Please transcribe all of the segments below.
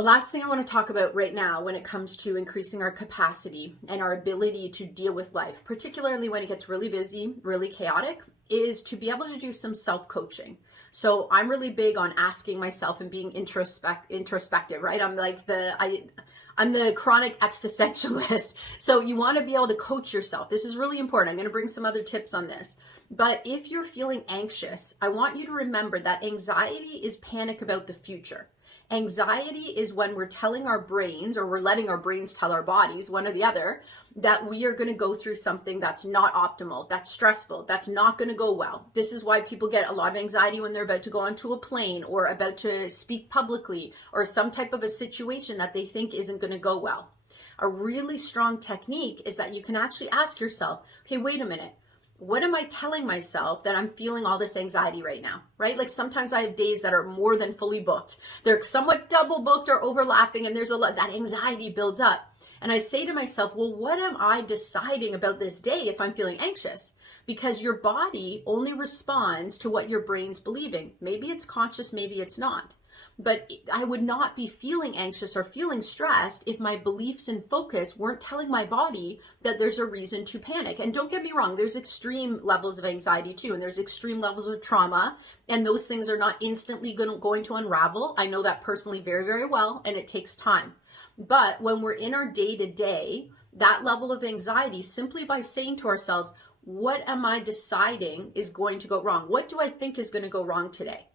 The last thing I want to talk about right now when it comes to increasing our capacity and our ability to deal with life, particularly when it gets really busy, really chaotic, is to be able to do some self-coaching. So I'm really big on asking myself and being introspective, right? I'm the chronic existentialist. So you want to be able to coach yourself. This is really important. I'm going to bring some other tips on this. But if you're feeling anxious, I want you to remember that anxiety is panic about the future. Anxiety is when we're telling our brains, or we're letting our brains tell our bodies, one or the other, that we are going to go through something that's not optimal, that's stressful, that's not going to go well. This is why people get a lot of anxiety when they're about to go onto a plane or about to speak publicly or some type of a situation that they think isn't going to go well. A really strong technique is that you can actually ask yourself, okay, wait a minute. What am I telling myself that I'm feeling all this anxiety right now, right? Like sometimes I have days that are more than fully booked. They're somewhat double booked or overlapping, and there's a lot, that anxiety builds up. And I say to myself, well, what am I deciding about this day if I'm feeling anxious? Because your body only responds to what your brain's believing. Maybe it's conscious, maybe it's not. But I would not be feeling anxious or feeling stressed if my beliefs and focus weren't telling my body that there's a reason to panic. And don't get me wrong, there's extreme levels of anxiety too, and there's extreme levels of trauma, and those things are not instantly going to unravel. I know that personally very, very well, and it takes time. But when we're in our day-to-day, that level of anxiety, simply by saying to ourselves, what am I deciding is going to go wrong? What do I think is going to go wrong today?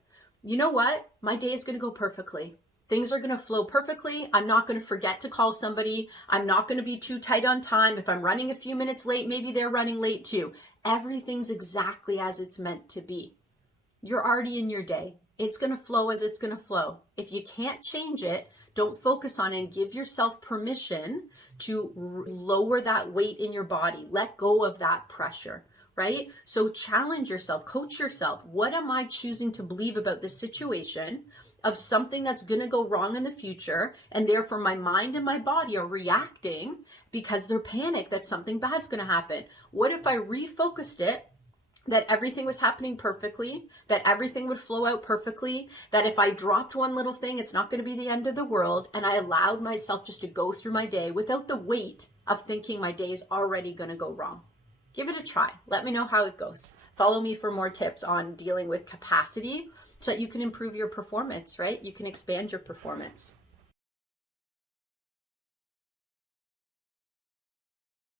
You know what? My day is going to go perfectly. Things are going to flow perfectly. I'm not going to forget to call somebody. I'm not going to be too tight on time. If I'm running a few minutes late, maybe they're running late too. Everything's exactly as it's meant to be. You're already in your day. It's going to flow as it's going to flow. If you can't change it, don't focus on it, and give yourself permission to lower that weight in your body. Let go of that pressure. Right? So challenge yourself, coach yourself. What am I choosing to believe about this situation of something that's going to go wrong in the future? And therefore my mind and my body are reacting because they're panicked that something bad's going to happen. What if I refocused it that everything was happening perfectly, that everything would flow out perfectly, that if I dropped one little thing, it's not going to be the end of the world, and I allowed myself just to go through my day without the weight of thinking my day is already going to go wrong? Give it a try. Let me know how it goes. Follow me for more tips on dealing with capacity so that you can improve your performance, right? You can expand your performance.